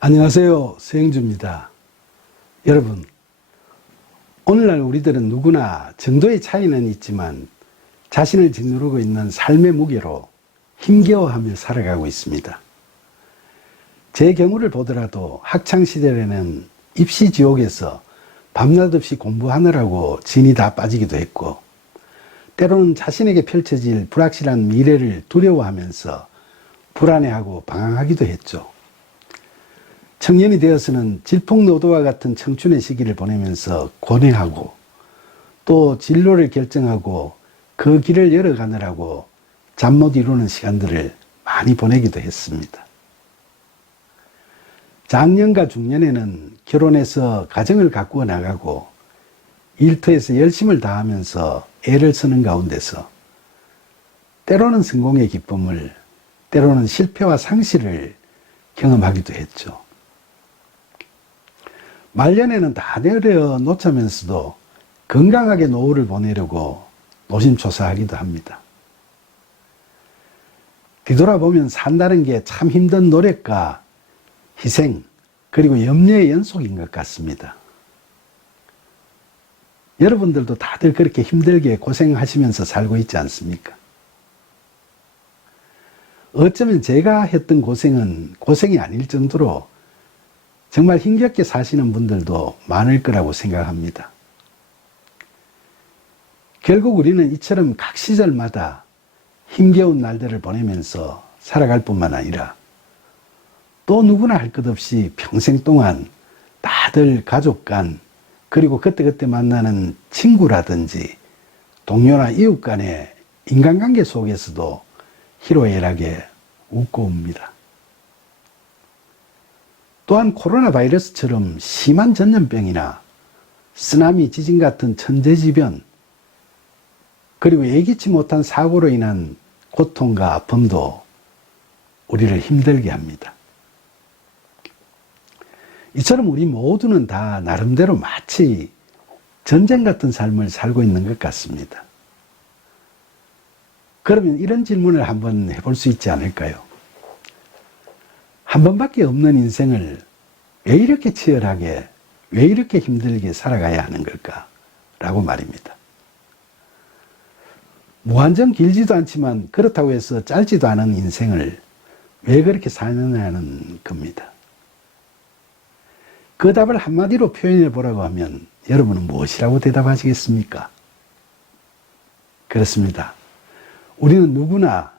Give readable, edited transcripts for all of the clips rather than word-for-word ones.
안녕하세요. 서영주입니다. 여러분, 오늘날 우리들은 누구나 정도의 차이는 있지만 자신을 짓누르고 있는 삶의 무게로 힘겨워하며 살아가고 있습니다. 제 경우를 보더라도 학창시절에는 입시 지옥에서 밤낮 없이 공부하느라고 진이 다 빠지기도 했고, 때로는 자신에게 펼쳐질 불확실한 미래를 두려워하면서 불안해하고 방황하기도 했죠. 청년이 되어서는 질풍노도와 같은 청춘의 시기를 보내면서 고뇌하고, 또 진로를 결정하고 그 길을 열어가느라고 잠 못 이루는 시간들을 많이 보내기도 했습니다. 장년과 중년에는 결혼해서 가정을 가꾸어 나가고 일터에서 열심을 다하면서 애를 쓰는 가운데서 때로는 성공의 기쁨을, 때로는 실패와 상실을 경험하기도 했죠. 말년에는 다 내려 놓자면서도 건강하게 노후를 보내려고 노심초사하기도 합니다. 뒤돌아보면 산다는 게 참 힘든 노력과 희생, 그리고 염려의 연속인 것 같습니다. 여러분들도 다들 그렇게 힘들게 고생하시면서 살고 있지 않습니까? 어쩌면 제가 했던 고생은 고생이 아닐 정도로 정말 힘겹게 사시는 분들도 많을 거라고 생각합니다. 결국 우리는 이처럼 각 시절마다 힘겨운 날들을 보내면서 살아갈 뿐만 아니라 또 누구나 할 것 없이 평생 동안 다들 가족 간, 그리고 그때그때 만나는 친구라든지 동료나 이웃 간의 인간관계 속에서도 희로애락에 웃고 옵니다. 또한 코로나 바이러스처럼 심한 전염병이나 쓰나미, 지진 같은 천재지변, 그리고 예기치 못한 사고로 인한 고통과 아픔도 우리를 힘들게 합니다. 이처럼 우리 모두는 다 나름대로 마치 전쟁 같은 삶을 살고 있는 것 같습니다. 그러면 이런 질문을 한번 해볼 수 있지 않을까요? 한 번밖에 없는 인생을 왜 이렇게 치열하게, 왜 이렇게 힘들게 살아가야 하는 걸까? 라고 말입니다. 무한정 길지도 않지만 그렇다고 해서 짧지도 않은 인생을 왜 그렇게 사느냐는 겁니다. 그 답을 한마디로 표현해 보라고 하면 여러분은 무엇이라고 대답하시겠습니까? 그렇습니다. 우리는 누구나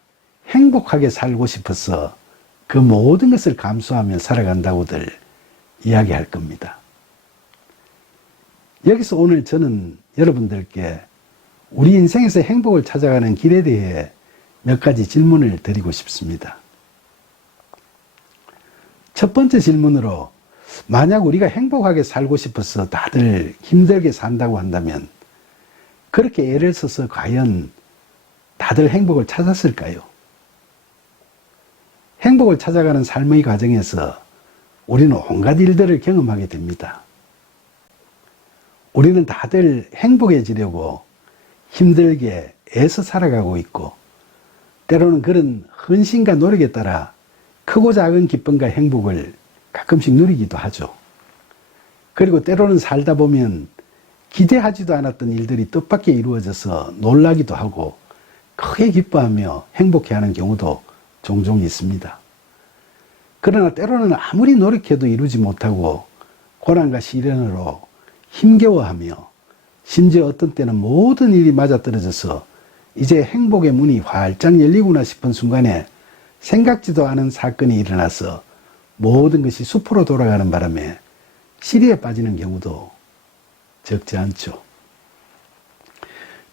행복하게 살고 싶어서 그 모든 것을 감수하며 살아간다고들 이야기할 겁니다. 여기서 오늘 저는 여러분들께 우리 인생에서 행복을 찾아가는 길에 대해 몇 가지 질문을 드리고 싶습니다. 첫 번째 질문으로, 만약 우리가 행복하게 살고 싶어서 다들 힘들게 산다고 한다면 그렇게 애를 써서 과연 다들 행복을 찾았을까요? 행복을 찾아가는 삶의 과정에서 우리는 온갖 일들을 경험하게 됩니다. 우리는 다들 행복해지려고 힘들게 애써 살아가고 있고, 때로는 그런 헌신과 노력에 따라 크고 작은 기쁨과 행복을 가끔씩 누리기도 하죠. 그리고 때로는 살다 보면 기대하지도 않았던 일들이 뜻밖의 이루어져서 놀라기도 하고 크게 기뻐하며 행복해하는 경우도 종종 있습니다. 그러나 때로는 아무리 노력해도 이루지 못하고 고난과 시련으로 힘겨워하며, 심지어 어떤 때는 모든 일이 맞아떨어져서 이제 행복의 문이 활짝 열리구나 싶은 순간에 생각지도 않은 사건이 일어나서 모든 것이 숲으로 돌아가는 바람에 시리에 빠지는 경우도 적지 않죠.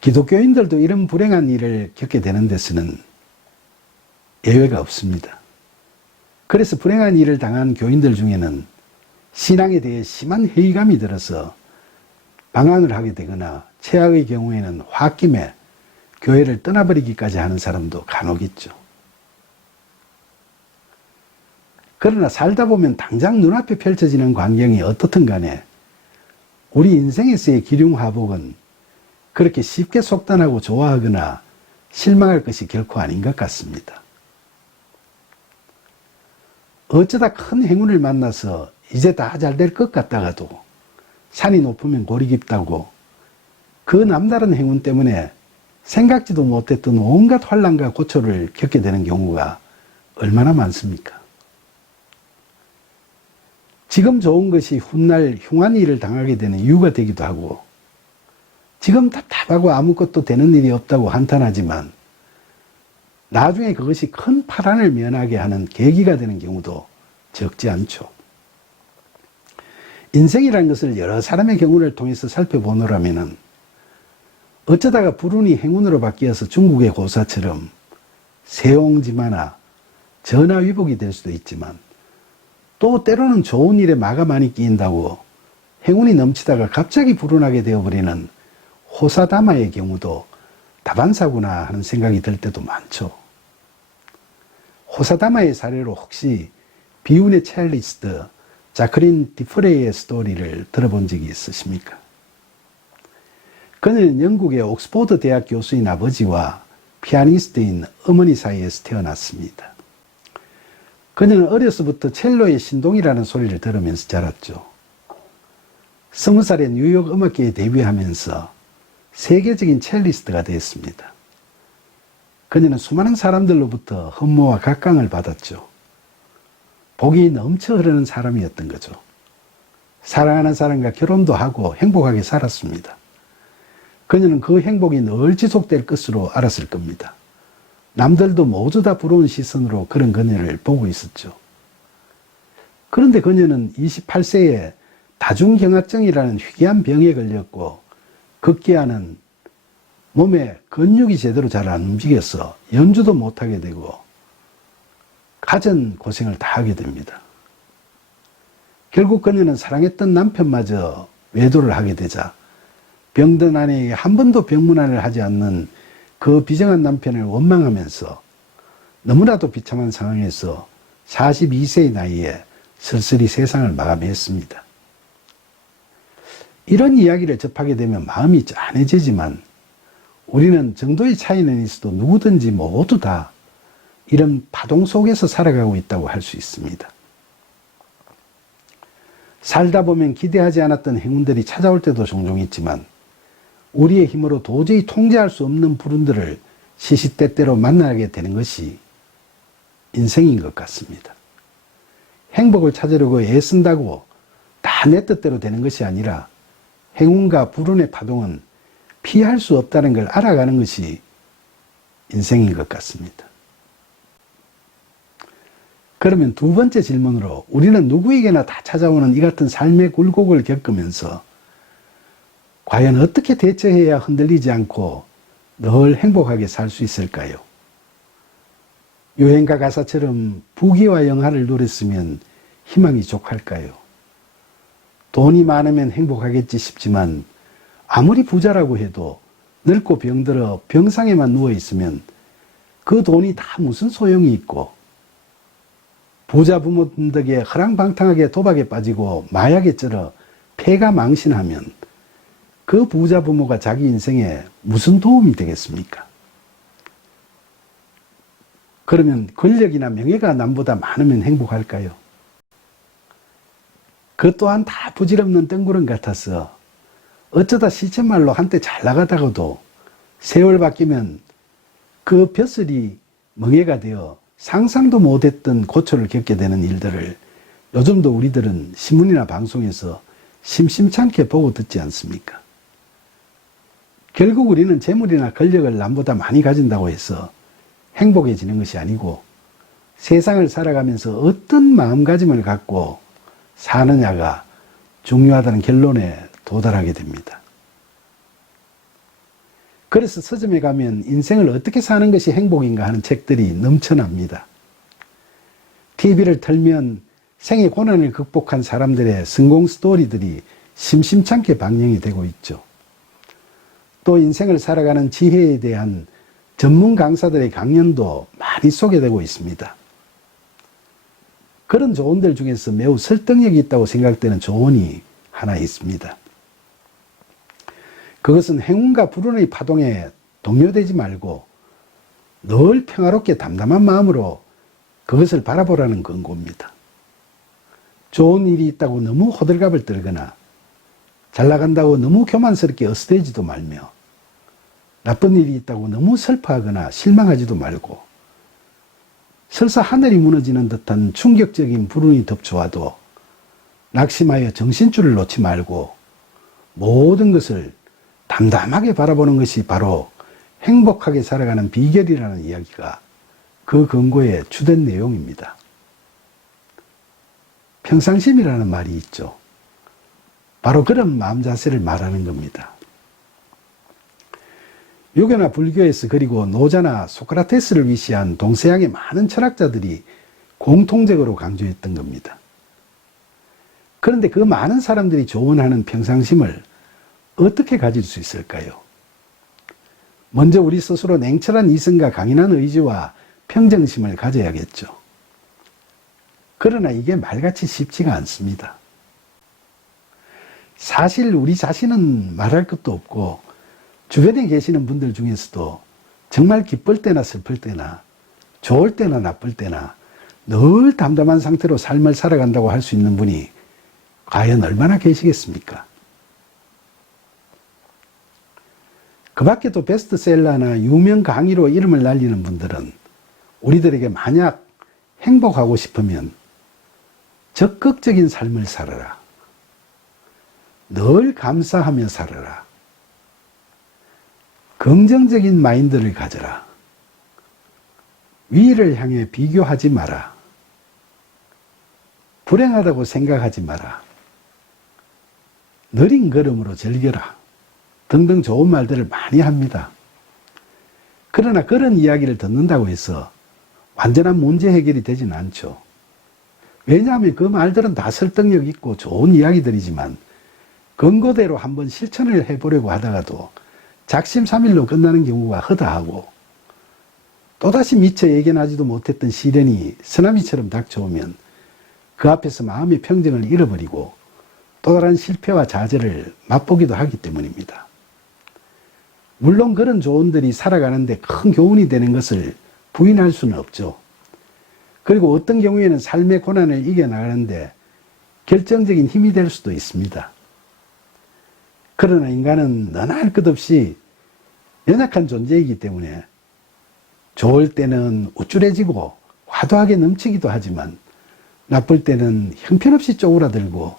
기독교인들도 이런 불행한 일을 겪게 되는 데서는 예외가 없습니다. 그래서 불행한 일을 당한 교인들 중에는 신앙에 대해 심한 회의감이 들어서 방황을 하게 되거나 최악의 경우에는 홧김에 교회를 떠나버리기까지 하는 사람도 간혹 있죠. 그러나 살다 보면 당장 눈앞에 펼쳐지는 광경이 어떻든 간에 우리 인생에서의 기륭화복은 그렇게 쉽게 속단하고 좋아하거나 실망할 것이 결코 아닌 것 같습니다. 어쩌다 큰 행운을 만나서 이제 다 잘 될 것 같다가도 산이 높으면 골이 깊다고 그 남다른 행운 때문에 생각지도 못했던 온갖 환난과 고초를 겪게 되는 경우가 얼마나 많습니까? 지금 좋은 것이 훗날 흉한 일을 당하게 되는 이유가 되기도 하고, 지금 답답하고 아무것도 되는 일이 없다고 한탄하지만 나중에 그것이 큰 파란을 면하게 하는 계기가 되는 경우도 적지 않죠. 인생이라는 것을 여러 사람의 경우를 통해서 살펴보노라면 어쩌다가 불운이 행운으로 바뀌어서 중국의 고사처럼 세옹지마나 전화위복이 될 수도 있지만, 또 때로는 좋은 일에 마가 많이 끼인다고 행운이 넘치다가 갑자기 불운하게 되어버리는 호사다마의 경우도 다반사구나 하는 생각이 들 때도 많죠. 호사다마의 사례로 혹시 비운의 첼리스트 자크린 디프레이의 스토리를 들어본 적이 있으십니까? 그는 영국의 옥스포드 대학 교수인 아버지와 피아니스트인 어머니 사이에서 태어났습니다. 그녀는 어려서부터 첼로의 신동이라는 소리를 들으면서 자랐죠. 20살에 뉴욕 음악계에 데뷔하면서 세계적인 첼리스트가 되었습니다. 그녀는 수많은 사람들로부터 흠모와 각광을 받았죠. 복이 넘쳐 흐르는 사람이었던 거죠. 사랑하는 사람과 결혼도 하고 행복하게 살았습니다. 그녀는 그 행복이 늘 지속될 것으로 알았을 겁니다. 남들도 모두 다 부러운 시선으로 그런 그녀를 보고 있었죠. 그런데 그녀는 28세에 다중경화증이라는 희귀한 병에 걸렸고, 극기야는 몸에 근육이 제대로 잘 안 움직여서 연주도 못하게 되고 가전 고생을 다 하게 됩니다. 결국 그녀는 사랑했던 남편마저 외도를 하게 되자 병든 아내에게 한 번도 병문안을 하지 않는 그 비정한 남편을 원망하면서 너무나도 비참한 상황에서 42세의 나이에 쓸쓸히 세상을 마감했습니다. 이런 이야기를 접하게 되면 마음이 짠해지지만 우리는 정도의 차이는 있어도 누구든지 모두 다 이런 파동 속에서 살아가고 있다고 할 수 있습니다. 살다 보면 기대하지 않았던 행운들이 찾아올 때도 종종 있지만 우리의 힘으로 도저히 통제할 수 없는 불운들을 시시때때로 만나게 되는 것이 인생인 것 같습니다. 행복을 찾으려고 애쓴다고 다 내 뜻대로 되는 것이 아니라 행운과 불운의 파동은 피할 수 없다는 걸 알아가는 것이 인생인 것 같습니다. 그러면 두 번째 질문으로, 우리는 누구에게나 다 찾아오는 이 같은 삶의 굴곡을 겪으면서 과연 어떻게 대처해야 흔들리지 않고 늘 행복하게 살 수 있을까요? 유행가 가사처럼 부귀와 영화를 누렸으면 희망이 족할까요? 돈이 많으면 행복하겠지 싶지만 아무리 부자라고 해도 늙고 병들어 병상에만 누워있으면 그 돈이 다 무슨 소용이 있고, 부자 부모님 덕에 허랑방탕하게 도박에 빠지고 마약에 쩔어 폐가 망신하면 그 부자 부모가 자기 인생에 무슨 도움이 되겠습니까? 그러면 권력이나 명예가 남보다 많으면 행복할까요? 그 또한 다 부질없는 뜬구름 같아서 어쩌다 시쳇말로 한때 잘 나가다가도 세월 바뀌면 그 벼슬이 멍해가 되어 상상도 못했던 고초를 겪게 되는 일들을 요즘도 우리들은 신문이나 방송에서 심심찮게 보고 듣지 않습니까? 결국 우리는 재물이나 권력을 남보다 많이 가진다고 해서 행복해지는 것이 아니고 세상을 살아가면서 어떤 마음가짐을 갖고 사느냐가 중요하다는 결론에 도달하게 됩니다. 그래서 서점에 가면 인생을 어떻게 사는 것이 행복인가 하는 책들이 넘쳐납니다. TV를 틀면 생의 고난을 극복한 사람들의 성공 스토리들이 심심찮게 방영이 되고 있죠. 또 인생을 살아가는 지혜에 대한 전문 강사들의 강연도 많이 소개되고 있습니다. 그런 조언들 중에서 매우 설득력이 있다고 생각되는 조언이 하나 있습니다. 그것은 행운과 불운의 파동에 동요되지 말고 늘 평화롭게 담담한 마음으로 그것을 바라보라는 권고입니다. 좋은 일이 있다고 너무 호들갑을 떨거나 잘 나간다고 너무 교만스럽게 어스대지도 말며 나쁜 일이 있다고 너무 슬퍼하거나 실망하지도 말고 설사 하늘이 무너지는 듯한 충격적인 불운이 덮쳐와도 낙심하여 정신줄을 놓지 말고 모든 것을 담담하게 바라보는 것이 바로 행복하게 살아가는 비결이라는 이야기가 그 권고의 주된 내용입니다. 평상심이라는 말이 있죠. 바로 그런 마음 자세를 말하는 겁니다. 유교나 불교에서 그리고 노자나 소크라테스를 위시한 동서양의 많은 철학자들이 공통적으로 강조했던 겁니다. 그런데 그 많은 사람들이 조언하는 평상심을 어떻게 가질 수 있을까요? 먼저 우리 스스로 냉철한 이성과 강인한 의지와 평정심을 가져야겠죠. 그러나 이게 말같이 쉽지가 않습니다. 사실 우리 자신은 말할 것도 없고 주변에 계시는 분들 중에서도 정말 기쁠 때나 슬플 때나 좋을 때나 나쁠 때나 늘 담담한 상태로 삶을 살아간다고 할 수 있는 분이 과연 얼마나 계시겠습니까? 그 밖에도 베스트셀러나 유명 강의로 이름을 날리는 분들은 우리들에게 만약 행복하고 싶으면 적극적인 삶을 살아라. 늘 감사하며 살아라. 긍정적인 마인드를 가져라. 위를 향해 비교하지 마라. 불행하다고 생각하지 마라. 느린 걸음으로 즐겨라. 등등 좋은 말들을 많이 합니다. 그러나 그런 이야기를 듣는다고 해서 완전한 문제 해결이 되진 않죠. 왜냐하면 그 말들은 다 설득력 있고 좋은 이야기들이지만 권고대로 한번 실천을 해보려고 하다가도 작심삼일로 끝나는 경우가 허다하고 또다시 미처 예견하지도 못했던 시련이 쓰나미처럼 닥쳐오면 그 앞에서 마음의 평정을 잃어버리고 또 다른 실패와 좌절을 맛보기도 하기 때문입니다. 물론 그런 조언들이 살아가는데 큰 교훈이 되는 것을 부인할 수는 없죠. 그리고 어떤 경우에는 삶의 고난을 이겨나가는데 결정적인 힘이 될 수도 있습니다. 그러나 인간은 너나 할 것 없이 연약한 존재이기 때문에 좋을 때는 우쭐해지고 화도하게 넘치기도 하지만 나쁠 때는 형편없이 쪼그라들고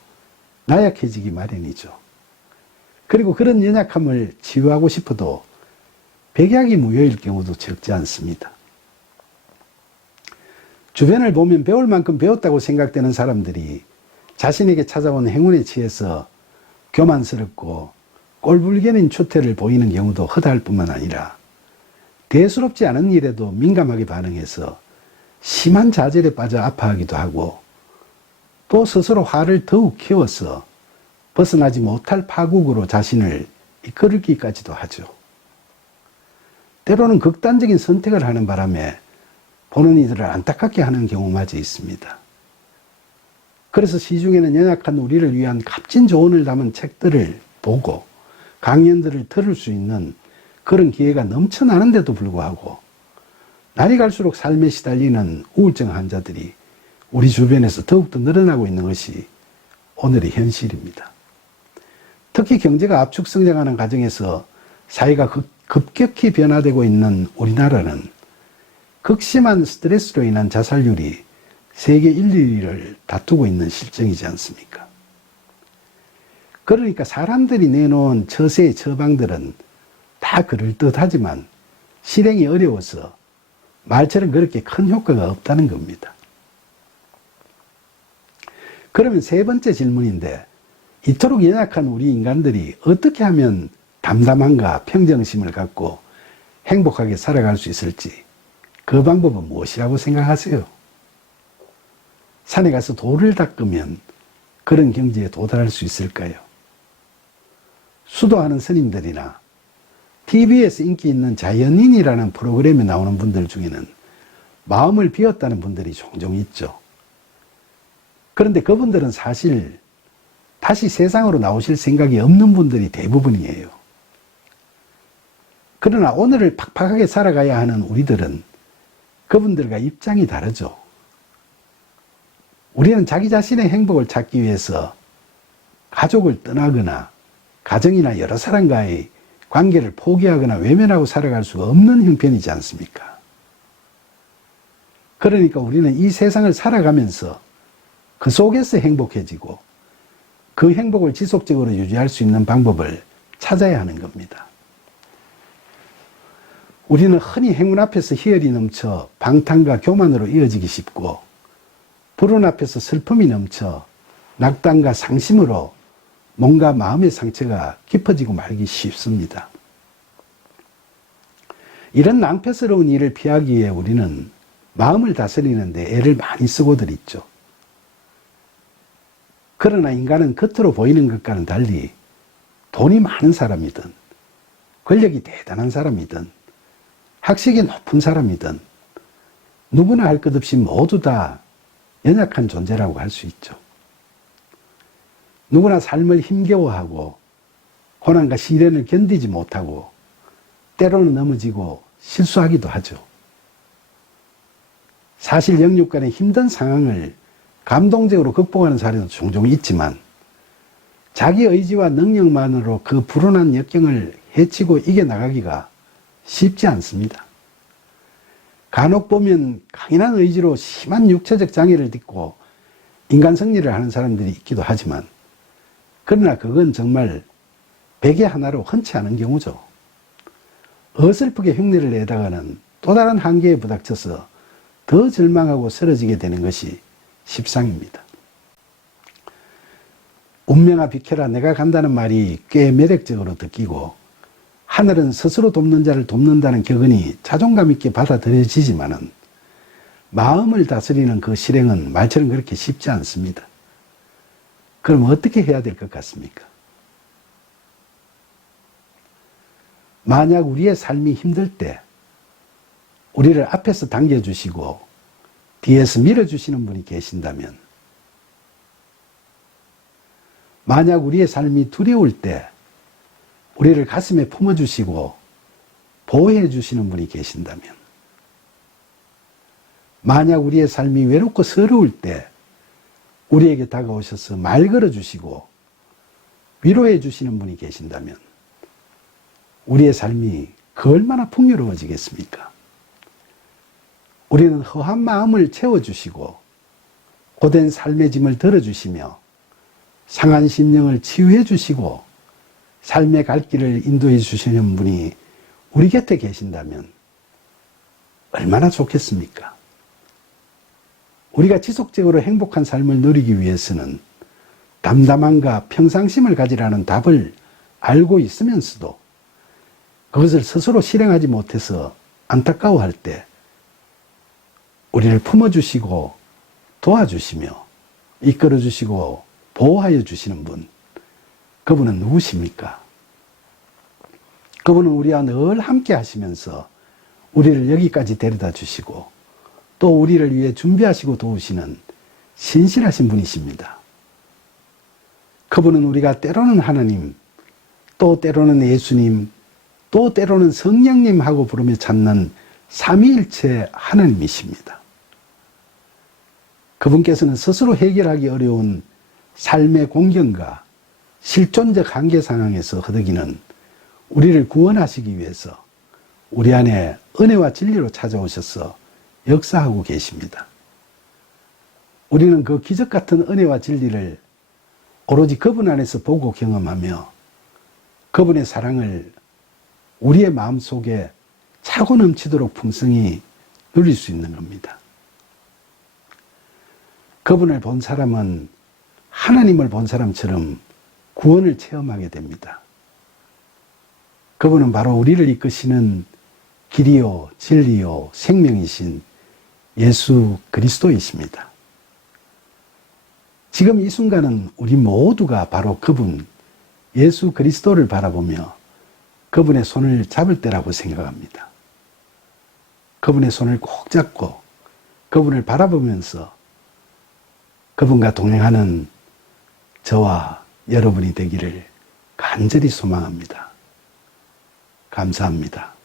나약해지기 마련이죠. 그리고 그런 연약함을 치유하고 싶어도 백약이 무효일 경우도 적지 않습니다. 주변을 보면 배울 만큼 배웠다고 생각되는 사람들이 자신에게 찾아온 행운에 취해서 교만스럽고 꼴불견인 추태를 보이는 경우도 허다할 뿐만 아니라 대수롭지 않은 일에도 민감하게 반응해서 심한 좌절에 빠져 아파하기도 하고 또 스스로 화를 더욱 키워서 벗어나지 못할 파국으로 자신을 이끌기까지도 하죠. 때로는 극단적인 선택을 하는 바람에 보는 이들을 안타깝게 하는 경우마저 있습니다. 그래서 시중에는 연약한 우리를 위한 값진 조언을 담은 책들을 보고 강연들을 들을 수 있는 그런 기회가 넘쳐나는데도 불구하고 날이 갈수록 삶에 시달리는 우울증 환자들이 우리 주변에서 더욱더 늘어나고 있는 것이 오늘의 현실입니다. 특히 경제가 압축 성장하는 과정에서 사회가 급격히 변화되고 있는 우리나라는 극심한 스트레스로 인한 자살률이 세계 1, 2위를 다투고 있는 실정이지 않습니까? 그러니까 사람들이 내놓은 처세의 처방들은 다 그럴듯하지만 실행이 어려워서 말처럼 그렇게 큰 효과가 없다는 겁니다. 그러면 세 번째 질문인데 이토록 연약한 우리 인간들이 어떻게 하면 담담함과 평정심을 갖고 행복하게 살아갈 수 있을지 그 방법은 무엇이라고 생각하세요? 산에 가서 돌을 닦으면 그런 경지에 도달할 수 있을까요? 수도하는 스님들이나 TV에서 인기 있는 자연인이라는 프로그램에 나오는 분들 중에는 마음을 비웠다는 분들이 종종 있죠. 그런데 그분들은 사실 다시 세상으로 나오실 생각이 없는 분들이 대부분이에요. 그러나 오늘을 팍팍하게 살아가야 하는 우리들은 그분들과 입장이 다르죠. 우리는 자기 자신의 행복을 찾기 위해서 가족을 떠나거나 가정이나 여러 사람과의 관계를 포기하거나 외면하고 살아갈 수가 없는 형편이지 않습니까? 그러니까 우리는 이 세상을 살아가면서 그 속에서 행복해지고 그 행복을 지속적으로 유지할 수 있는 방법을 찾아야 하는 겁니다. 우리는 흔히 행운 앞에서 희열이 넘쳐 방탕과 교만으로 이어지기 쉽고 불운 앞에서 슬픔이 넘쳐 낙담과 상심으로 뭔가 마음의 상처가 깊어지고 말기 쉽습니다. 이런 낭패스러운 일을 피하기 위해 우리는 마음을 다스리는 데 애를 많이 쓰고들 있죠. 그러나 인간은 겉으로 보이는 것과는 달리 돈이 많은 사람이든 권력이 대단한 사람이든 학식이 높은 사람이든 누구나 할 것 없이 모두 다 연약한 존재라고 할 수 있죠. 누구나 삶을 힘겨워하고 고난과 시련을 견디지 못하고 때로는 넘어지고 실수하기도 하죠. 사실 영육 간의 힘든 상황을 감동적으로 극복하는 사례도 종종 있지만 자기 의지와 능력만으로 그 불운한 역경을 헤치고 이겨나가기가 쉽지 않습니다. 간혹 보면 강인한 의지로 심한 육체적 장애를 딛고 인간 승리를 하는 사람들이 있기도 하지만 그러나 그건 정말 백의 하나로 흔치 않은 경우죠. 어설프게 흉내를 내다가는 또 다른 한계에 부닥쳐서 더 절망하고 쓰러지게 되는 것이 십상입니다. 운명아 비켜라 내가 간다는 말이 꽤 매력적으로 느끼고 하늘은 스스로 돕는 자를 돕는다는 격언이 자존감 있게 받아들여지지만은 마음을 다스리는 그 실행은 말처럼 그렇게 쉽지 않습니다. 그럼 어떻게 해야 될 것 같습니까? 만약 우리의 삶이 힘들 때 우리를 앞에서 당겨주시고 뒤에서 밀어주시는 분이 계신다면, 만약 우리의 삶이 두려울 때 우리를 가슴에 품어주시고 보호해 주시는 분이 계신다면, 만약 우리의 삶이 외롭고 서러울 때 우리에게 다가오셔서 말 걸어주시고 위로해 주시는 분이 계신다면 우리의 삶이 그 얼마나 풍요로워지겠습니까? 우리는 허한 마음을 채워주시고 고된 삶의 짐을 덜어주시며 상한 심령을 치유해 주시고 삶의 갈 길을 인도해 주시는 분이 우리 곁에 계신다면 얼마나 좋겠습니까? 우리가 지속적으로 행복한 삶을 누리기 위해서는 담담함과 평상심을 가지라는 답을 알고 있으면서도 그것을 스스로 실행하지 못해서 안타까워할 때 우리를 품어주시고 도와주시며 이끌어주시고 보호하여 주시는 분, 그분은 누구십니까? 그분은 우리와 늘 함께 하시면서 우리를 여기까지 데려다 주시고 또 우리를 위해 준비하시고 도우시는 신실하신 분이십니다. 그분은 우리가 때로는 하나님, 또 때로는 예수님, 또 때로는 성령님 하고 부르며 찾는 삼위일체 하나님이십니다. 그분께서는 스스로 해결하기 어려운 삶의 공경과 실존적 한계 상황에서 허덕이는 우리를 구원하시기 위해서 우리 안에 은혜와 진리로 찾아오셔서 역사하고 계십니다. 우리는 그 기적 같은 은혜와 진리를 오로지 그분 안에서 보고 경험하며 그분의 사랑을 우리의 마음속에 차고 넘치도록 풍성히 누릴 수 있는 겁니다. 그분을 본 사람은 하나님을 본 사람처럼 구원을 체험하게 됩니다. 그분은 바로 우리를 이끄시는 길이요 진리요 생명이신 예수 그리스도이십니다. 지금 이 순간은 우리 모두가 바로 그분 예수 그리스도를 바라보며 그분의 손을 잡을 때라고 생각합니다. 그분의 손을 꼭 잡고 그분을 바라보면서 그분과 동행하는 저와 여러분이 되기를 간절히 소망합니다. 감사합니다.